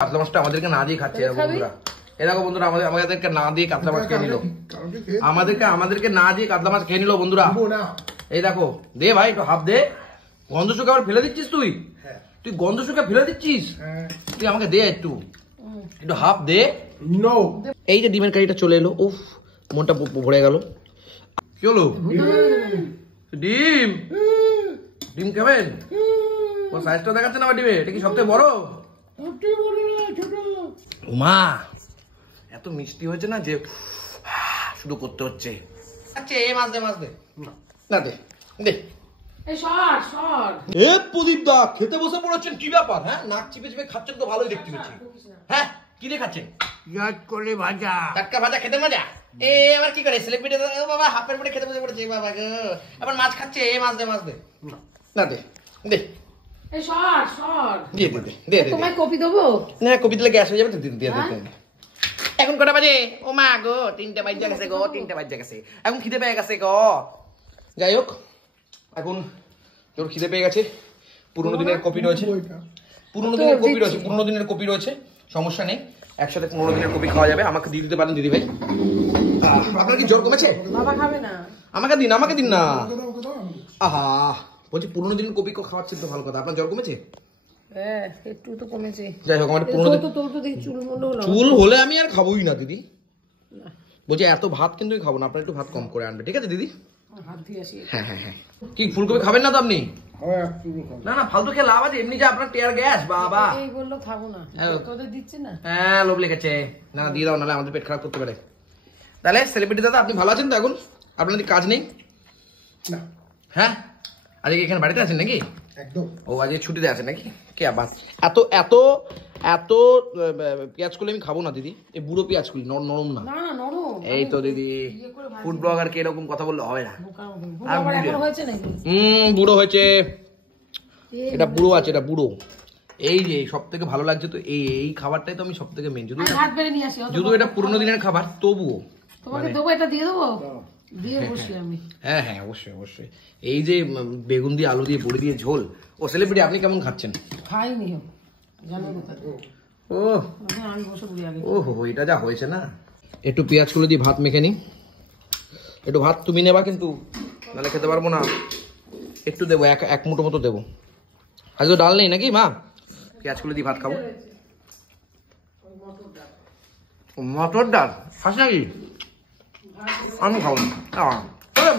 কাতলা মাছটা আমাদেরকে না দিয়ে খাচ্ছে বন্ধুরা। এই দেখো বন্ধুরা, আমাদেরকে না দিয়ে কাতলা মাছ খেয়ে নিল, আমাদেরকে না দিয়ে কাতলা মাছ খেয়ে নিল বন্ধুরা। এই দেখো, দে ভাই একটু হাফ দে। গন্ধ শুকে আবার ফেলে দিচ্ছিস তুই? তুই গন্ধ শুকে ফেলে দিচ্ছিস? তুই আমাকে দে একটু হাফ দে। এই যে ডিমের কারিটা চলে এলো, উফ মনটা ভরে গেল। কি হলো? ডিম ডিম খাবেন? ওর সাইজটা দেখাচ্ছে না ডিমে, এটা কি সবথেকে বড়? মা এত মিষ্টি হয়েছে না যে শুধু করতে হচ্ছে। আচ্ছা এই মাছ দে, মাছ দে না, দে দে। প্রদীপ দা খেতে বসে পড়েছেন, কি ব্যাপার? হ্যাঁ, নাক চিপে চিপে খাচ্ছেন তো ভালোই দেখতে পাচ্ছি। হ্যাঁ, কি দিয়ে খাচ্ছেন? ভাজা, টাটকা ভাজা খেতে মজা। এ আবার কি করে সেলিব্রিটি বাবা হাফের পরে খেতে বসে পড়েছে বাবা গো, আবার মাছ খাচ্ছে। এ মাছ দে, মাছ দে না, দে দে। কপি দেবো না, কপি দিলে গ্যাস হয়ে যাবে তো। এখন কটা বাজে? ও মা গো, 3টা বাজে গেছে গো, 3টা বাজে গেছে। এখন খিদে পেয়ে গেছে গো। যাই হোক, এখন তোর খিদে পেয়ে গেছে। পুরোনো দিনের কপি রয়েছে, পুরোনো দিনের কপি রয়েছে, সমস্যা নেই। একসাথে 15 দিনের কপি খাওয়া যাবে। আমাকে দিয়ে দিতে পারেন দিদি ভাই। আপনার কি জ্বর কমেছে? বাবা খাবে না, আমাকে দিন না। আহা, বলছি পুরোনো দিনের কপি খাওয়াচ্ছেন তো ভালো কথা। আপনার জ্বর কমেছে? হ্যাঁ, একটু তো কমেছে। যাই হোক, আমার চুল হলে আমি আর খাবোই না দিদি। বলছি এত ভাত কিন্তু আমি খাবো না, আপনার একটু ভাত কম করে আনবে, ঠিক আছে দিদি? হ্যাঁ হ্যাঁ হ্যাঁ। কি ফুলকপি খাবেন না তো আপনি? না না, ফালতু খেয়ে লাভ আছে? এমনি যে আপনার টিয়ার গ্যাস বাবা। এই বললো খাবো না, তোদের দিচ্ছে না। হ্যাঁ, লোভ লেগেছে। না দিয়ে দাও, নাহলে আমাদের পেট খারাপ করতে পারে। তাহলে সেলিব্রিটি দাদা আপনি ভালো আছেন তো এখন? আপনাদের কাজ নেই? হ্যাঁ, আজকে এখানে বাড়িতে আছেন নাকি? একদম। ও আজকে ছুটিতে আছেন নাকি? কে আবার এত এত এত পেঁয়াজ করলে আমি খাবো না দিদি। এই বুড়ো পেঁয়াজ করলি, নরম না। এই তো দিদি, ফুড ব্লগার কে এরকম কথা বললে হয় না। বুড়ো হয়েছে, এটা বুড়ো আছে, এটা বুড়ো। এই যে সব থেকে ভালো লাগছে তো এই খাবারটাই তো আমি সব থেকে মেন। যদিও এটা পুরোনো দিনের খাবার, তবুও হ্যাঁ হ্যাঁ, অবশ্যই অবশ্যই। এই যে বেগুন দিয়ে আলু দিয়ে বড়ি দিয়ে ঝোল। ও সেলিব্রিটি আপনি কেমন খাচ্ছেন? খাইনি। ওহো, এটা যা হয়েছে না। একটু পেঁয়াজ কুলো দিয়ে ভাত মেখে নি। একটু ভাত তুমি নেবা কিন্তু, নাহলে খেতে পারবো না। একটু দেবো, এক মুঠো মতো দেবো। আজ তো ডাল নেই নাকি মা? পেঁয়াজ কুলো দিয়ে ভাত খাবো। মটর ডাল খাস নাকি? আমি খাবো না।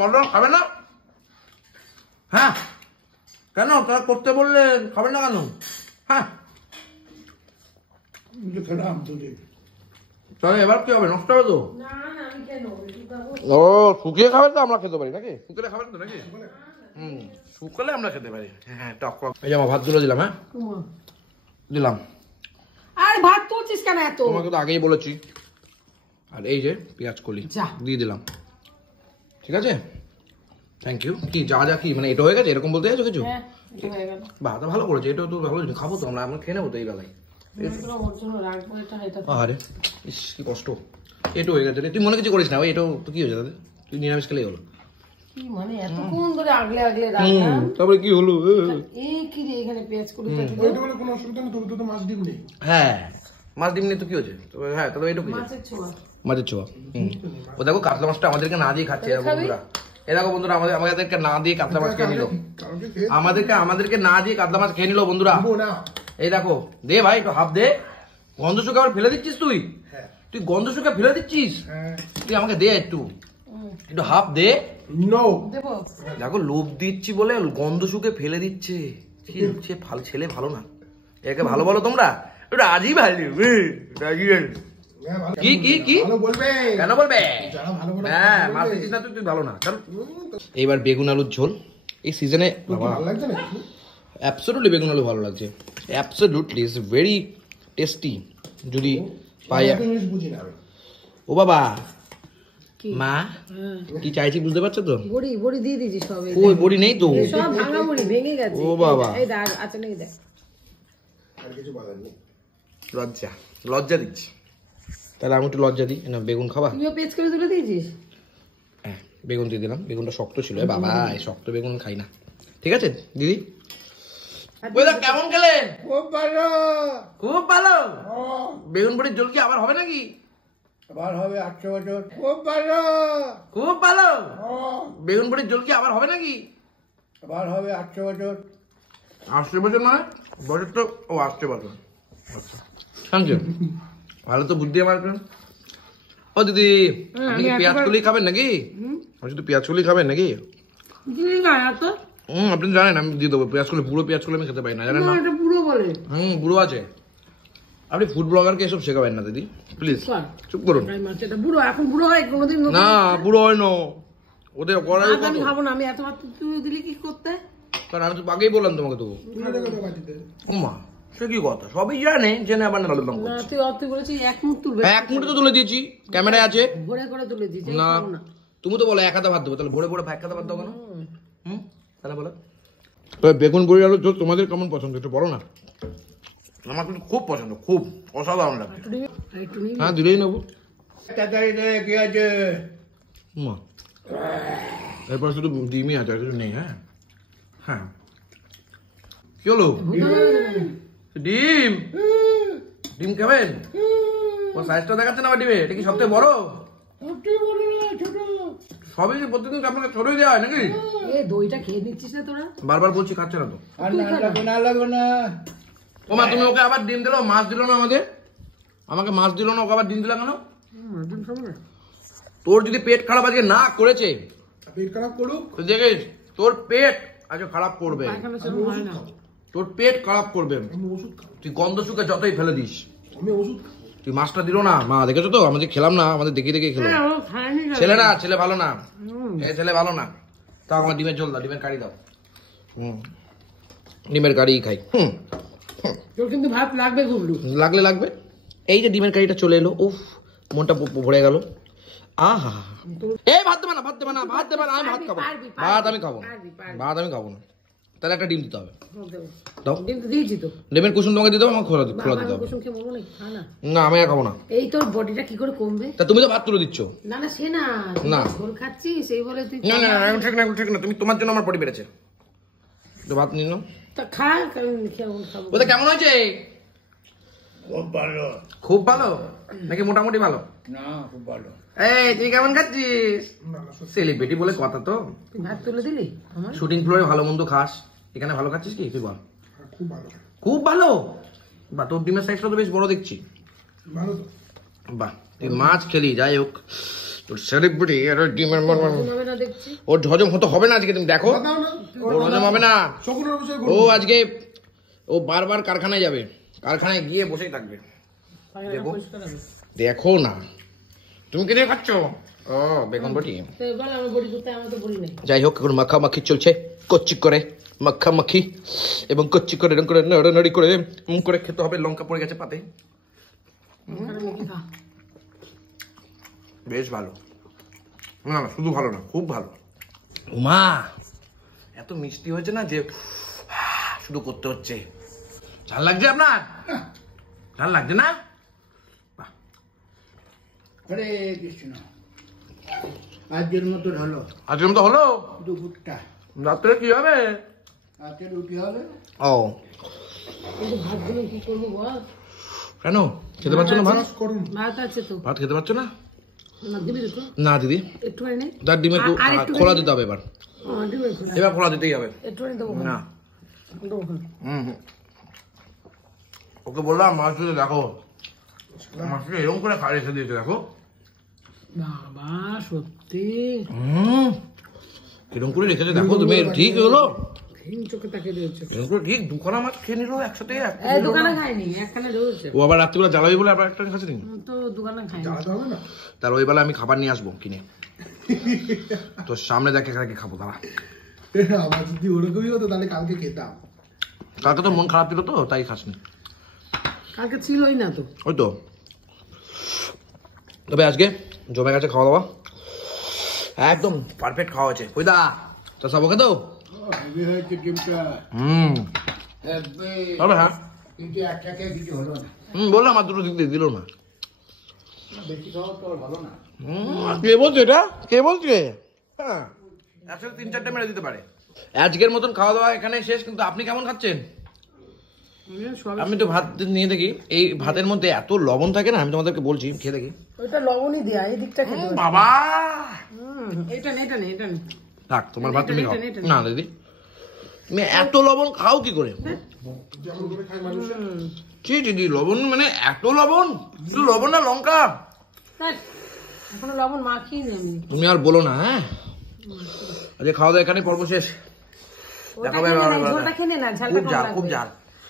মটর খাবে না? হ্যাঁ, কেন? তারা করতে বললে খাবে না কেন? হ্যাঁ, তাহলে এবার কি হবে? নষ্ট হবে তো। ও, শুকিয়ে খাবে তো আমরা খেতে পারি নাকি? শুকিয়ে খাবেন তো নাকি? শুকালে আমরা খেতে পারি। হ্যাঁ, টক টক। এই যে আমার ভাতগুলো দিলাম। হ্যাঁ দিলাম। আর ভাত তুলছিস কেন এত? তোমাকে তো আগেই বলেছি। আর এই যে পেঁয়াজ কলি দিয়ে দিলাম, ঠিক আছে? Thank you. কি যা যা কি মানে এটা হয়ে গেছে এরকম বলতে চাইছো কিছু? বাহ, তো ভালো করেছে। এটাও তো ভালো, খাবো তো আমরা খেয়ে নেবো তো এই বেলায়। আরে ইস, কি কষ্ট। এটা হয়ে গেছে। তুই মনে কিছু করিস না, এটাও তো কি হয়েছে দাদা? তুই নিরামিষ খেলেই হলো। তারপরে কি হলো? হ্যাঁ, মাছ ডিম নেই তো কি হয়েছে? হ্যাঁ, তবে এইটুকু মাছের ছোঁয়া। ও দেখো, কাতলা মাছটা আমাদেরকে না দিয়ে খাচ্ছে বন্ধুরা। এ দেখো বন্ধুরা, আমাদেরকে না দিয়ে কাতলা মাছ খেয়ে নিল, আমাদেরকে না দিয়ে কাতলা মাছ খেয়ে নিল বন্ধুরা। এই দেখো, দে ভাই একটু হাফ দে। গন্ধ শুকে আবার ফেলে দিচ্ছিস তুই? তুই গন্ধ শুকে ফেলে দিচ্ছিস? তুই আমাকে দে একটু হাফ দে। দেখো, লোভ দিচ্ছি বলে গন্ধ শুকে ফেলে দিচ্ছে। ছেলে ভালো না, একে ভালো বলো তোমরা। রাজি ভালো, কি কি কি কেন বলবে? হ্যাঁ, মাছ দিচ্ছিস না তুই ভালো না। এইবার বেগুন আলুর ঝোল এই সিজনে অ্যাবসলিউটলি বেগুন আলু ভালো লাগছে। Absolutely it's very tasty. যদি পাই। ও বাবা, মা কি চাইছি বুঝতে পারছো তো? বড়ি দিয়ে দিয়েছি সব। ওই বড়ি নেই তো, সব ভাঙা বড়ি ভেঙে গেছে। ও বাবা, এই দেখ আছে নাকি দেখ। আর কিছু বলার নেই, লজ্জা দিচ্ছি। তাহলে আমি একটু লজ্জা দিই না। বেগুন খাবা? তুইও পেঁচ করে তুলে দিয়েছিস? হ্যাঁ, বেগুন দিয়ে দিলাম। বেগুনটা শক্ত ছিল বাবা, এই শক্ত বেগুন খাই না। ঠিক আছে দিদি, ওইটা কেমন খেলেন? খুব ভালো, খুব ভালো। বেগুন বড়ির ঝোল কি আবার হবে নাকি? আবার হবে 800 বছর। খুব ভালো, খুব ভালো। বেগুন বড়ির ঝোল কি আবার হবে নাকি? আবার হবে 800 বছর। 800 বছর মানে বছর তো 800 বছর। আচ্ছা থ্যাংক ইউ। ভালো তো বুদ্ধি আমার। ও দিদি আপনি কি পেঁয়াজ কলি খাবেন নাকি? আপনি শুধু পেঁয়াজ কলি খাবেন নাকি? আপনি জানেন আমি দিয়ে দেবো পেঁয়াজ কলি, পুরো পেঁয়াজ কলি আমি খেতে পারি না, জানেন না? বুড়ো আছে। আপনি ফুড ব্লগারকে এসব শেখাবেন না দিদি প্লিজ, চুপ করুন। না বুড়ো হয় না, ওদের করাই খাবো না আমি। এত দিলি কি করতে? কারণ আমি তো আগেই বললাম তোমাকে দেবো। ওমা সে কি কথা, সবই জানে, জেনে আবার এক মুঠে তো তুলে দিয়েছি, ক্যামেরায় আছে। না তুমি তো বলো এক হাতে ভাত দেবো, তাহলে ভোরে ভোরে এক হাতে ভাত দেবো কেন? তাহলে বলো বেগুন বড়ি আলু ঝোল তোমাদের কেমন পছন্দ একটু বলো না। আমার কিন্তু খুব পছন্দ, খুব অসাধারণ লাগে। হ্যাঁ দিলেই নেবো। কি আছে? মা এরপর শুধু ডিমই আছে, কিছু নেই। হ্যাঁ হ্যাঁ কি হলো? ডিম ডিম খাবেন? ও সাইজটা দেখাচ্ছে না ডিমে, এটা কি সবথেকে বড়? সবই যে প্রতিদিন আপনাকে ছোটই দেওয়া হয় নাকি? দইটা খেয়ে দিচ্ছিস না তোরা? বারবার বলছি খাচ্ছে না তো। লাগবে না। ও মা তুমি ওকে আবার ডিম দিলো, মাছ দিলো না আমাকে মাছ দিলো না, ওকে আবার ডিম দিলা কেন? তোর যদি পেট খারাপ আজকে না করেছে, পেট খারাপ করুক, দেখিস তোর পেট আজকে খারাপ করবে, তোর পেট খারাপ করবে। তুই গন্ধ শুকে যতই ফেলে দিস, তুই মাছটা দিল না। মা দেখেছো তো আমাদের খেলাম না, আমাদের দেখে দেখে খেলাম। ছেলে না, ছেলে ভালো না, ছেলে ভালো না। তাও আমার ডিমের ঝোল দাও, ডিমের কারি দাও। ডিমের কারি খাই। তোর কিন্তু ভাত লাগবে গুবলু। লাগলে লাগবে। এই যে ডিমের কারিটা চলে এলো, উফ মনটা ভরে গেল। আহা এই ভাত দেবে না, ভাত দেবে না, ভাত দেবে না, আমি ভাত খাবো। ভাত আমি খাবো না, ভাত আমি খাবো না। তাহলে একটা ডিম দিতে হবে। দাও ডিম তো দিয়েছি তো। ডিমের কুসুম তোমাকে দিতে হবে, আমাকে খোলা দিতে হবে। কুসুম খেয়ে মরবো না। না আমি আর খাবো না। এই তোর বডিটা কি করে কমবে? তা তুমি তো ভাত তুলে দিচ্ছ। না না সে না, না ঝোল খাচ্ছিস সেই বলে তুই। না না না ঠিক না, ঠিক না। তুমি তোমার জন্য আমার বডি বেড়েছে। তো ভাত নিন না। তা খা, খাবো। ওটা কেমন হয়েছে? খুব ভালো। খুব ভালো নাকি মোটামুটি ভালো? না খুব ভালো। এই তুই কেমন খাচ্ছিস? সেলিব্রিটি বলে কথা তো। তুই ভাত তুলে দিলি আমার? শুটিং ফ্লোরে ভালো মন্দ খাস, এখানে ভালো খাচ্ছিস কি? তুই বল। খুব ভালো। খুব ভালো। বা তোর ডিমের সাইজটা তো বেশ বড় দেখছি। ভালো তো। বাহ তুই মাছ খেলি, যাই হোক তোর সেলিব্রিটি আর ডিমের মন হবে না দেখছি। ওর হজম হতে হবে না আজকে, তুমি দেখো ওর হজম হবে না। ও আজকে ও বারবার কারখানায় যাবে, কারখানায় গিয়ে বসেই থাকবে। দেখো দেখো না তুমি কে দিয়ে খাচ্ছ? ও বেগুন বটি। যাই হোক এখন মাখামাখি চলছে, কচ্চি করে মাখামাখি এবং কচ্চি করে এরকম করে নাড়ানাড়ি করে মুখ করে খেতে হবে। লঙ্কা পড়ে গেছে পাতে, বেশ ভালো। না না শুধু ভালো না, খুব ভালো। মা এত মিষ্টি হয়েছে না যে শুধু করতে হচ্ছে। ঝাল লাগছে আপনার? ঝাল লাগছে না? হরে কৃষ্ণ। আজকের মতো হলো, আজকের মতো হলো। দুপুরটা রাত্রে কি হবে? রাতে রুটি হবে। ও ভাতগুলো কি করবো বল? কেন খেতে পারছো না ভাত? ভাত আছে তো। ভাত খেতে পারছো না? দিবি তো? না দিদি একটু নে। তার ডিমের খোলা দিতে হবে এবার। এবার খোলা দিতেই হবে। একটু দেবো না ওকে বললাম মাছ দিতে, দেখো মাছটা এরকম করে খা রেখে দিয়েছে, দেখো বাবা সত্যি এরকম করে রেখেছে। দেখো তুমি ঠিক হলো, চোখে তাকিয়ে দিয়েছো ঠিক দুখানা মাছ খেয়ে নিল একসাথে। দোকানে খাইনি, একখানে রয়েছে। ও আবার রাত্রিবেলা জ্বালাবি বলে আবার একটা খাচ্ছে নি তো দোকানে খাইনি। তার ওই বেলা আমি খাবার নিয়ে আসবো কিনে, তোর সামনে দেখে কালকে খাবো। দাঁড়া আমার যদি ওরকমই হতো তাহলে কালকে খেতাম। কালকে তো মন খারাপ ছিল তো তাই খাসনি। কালকে ছিলই না তো। ওই তো তবে আজকে জমে গেছে খাওয়া দাওয়া, একদম পারফেক্ট খাওয়া হয়েছে। ওই দা তো সব ওকে তো হ্যাঁ কিন্তু একটাকে কিছু হলো না। বললাম আর দুটো দিতে দিল না। বেশি খাওয়া তো ভালো না। কে বলছে এটা? কে বলছে? হ্যাঁ একসাথে 3-4টে মেরে দিতে পারে। আজকের মতন খাওয়া দাওয়া এখানে শেষ, কিন্তু আপনি কেমন খাচ্ছেন? আমি তো ভাত নিয়ে দেখি, এই ভাতের মধ্যে এত লবণ থাকে না, আমি তোমাদেরকে বলছি, খেয়ে দেখি। ওইটা লবণই দেয়া, এই দিকটা খেতে হবে। বাবা এটা নেই, এটা নেই, এটা নেই। থাক, তোমার ভাত তুমি খাও। এটা। না দিদি, তুমি এত লবণ খাও কি করে? ছি দিদি, লবণ মানে এত লবণ? লবণ না লঙ্কা? দেখ, এখনো লবণ মাখিয়ে নি আমি। তুমি আর বলো না। হ্যাঁ, আজকে খাওয়া দাওয়া এখানে, পর্ব শেষ। ওটা খেয়ে নে না, ঝোলটা খেয়ে নে না, ঝালটা খুব কম ঝাল, লাগবে। খুব ঝাল।